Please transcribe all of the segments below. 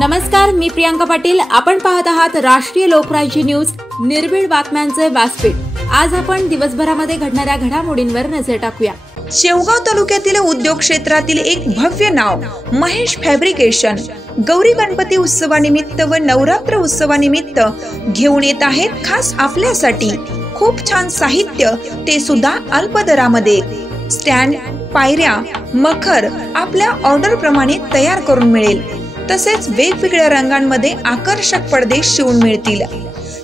नमस्कार, मी प्रियांका पाटील। आपण पाहत आहात राष्ट्रीय लोकराज्य न्यूज, निर्भीड बातम्यांचे व्यासपीठ। आज आपण दिवसभरामध्ये घडणाऱ्या घडामोडींवर नजर टाकूया। शेवगाव तालुक्यातील उद्योग क्षेत्रातील एक भव्य नाव महेश फॅब्रिकेशन गौरी गणपती उत्सवानिमित्त व नवरात्र उत्सवानिमित्त घेऊन येत आहेत खास आपल्यासाठी खूप छान साहित्य, ते सुद्धा अल्प दरामध्ये। स्टँड, पायऱ्या, मखर आपल्या ऑर्डर प्रमाणे तयार करून मिळेल। तसेच वेगवेगळ्या रंगांमध्ये आकर्षक पडदे शिवून मिळतील।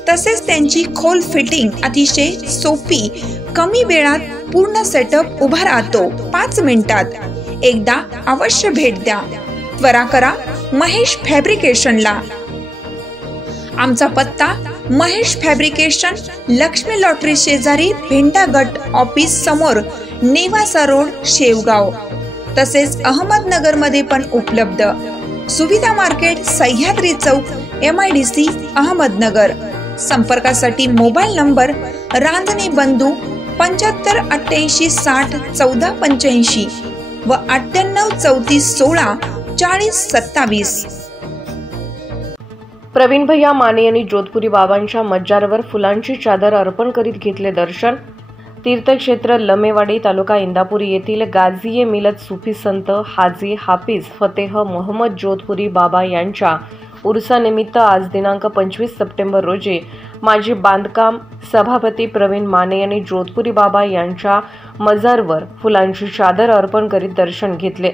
तसेच त्यांची खोल फिटिंग अतिशय सोपी, कमी वेळात पूर्ण सेटअप उभा राहतो 5 मिनिटात। एकदा अवश्य भेट द्या। त्वरा करा महेश फॅब्रिकेशनला। आमचा पत्ता महेश फॅब्रिकेशन, लक्ष्मी लॉटरी शेजारी, भेंडा गट ऑफिस समोर, नेवासा रोड, शेवगाव। तसेच अहमदनगर मध्ये पण उपलब्ध। सुविधा मार्केट, सह्याद्री चौक, MIDC, अहमदनगर। संपर्कासाठी मोबाईल नंबर रांजणे बंधू 75 88 60 14 85 व 98 34 16 40 27। प्रवीण भैया माने यांनी जोधपुरी बाबांच्या मज्जारावर फुलांची चादर अर्पण करीत घेतले दर्शन। तीर्थक्षेत्र लमेवाडी, तालुका इंदापूर येथील गाझीए मिलत सुफी संत हाजी हाफिज फतेह मोहम्मद जोधपुरी बाबा यांच्या उर्सानिमित्त आज दिनांक 25 सप्टेंबर रोजी माजी बांधकाम सभापती प्रवीण माने यांनी जोधपुरी बाबा यांच्या मजारवर फुलांची चादर अर्पण करीत दर्शन घेतले।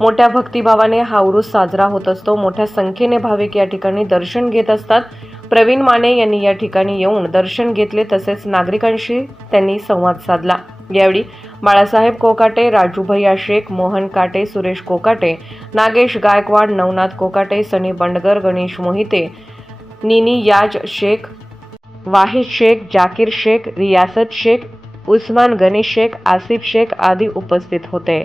मोठ्या भक्तिभावाने हा उरूस साजरा होत असतो। मोठ्या संख्येने भाविक या ठिकाणी दर्शन घेत असतात। प्रवीण माने यांनी या ठिकाणी येऊन दर्शन घेतले, तसेच नागरिकांशी त्यांनी संवाद साधला। यावेळी बाळासाहेब कोकाटे, राजू भैया शेख, मोहन काटे, सुरेश कोकाटे, नागेश गायकवाड, नवनाथ कोकाटे, सनी बंडगर, गणेश मोहिते, निनी याज शेख, वाहिद शेख, जाकीर शेख, रियासत शेख, उस्मान गणेश शेख, आसिफ शेख आदी उपस्थित होते।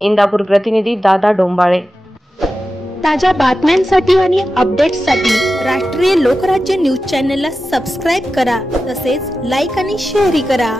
इंदापूर प्रतिनिधी दादा डोंबाळे। ताज्या बातम्यांसाठी आणि अपडेट्ससाठी राष्ट्रीय लोकराज्य न्यूज चॅनलला सबस्क्राईब करा, तसेच लाईक आणि शेअर करा।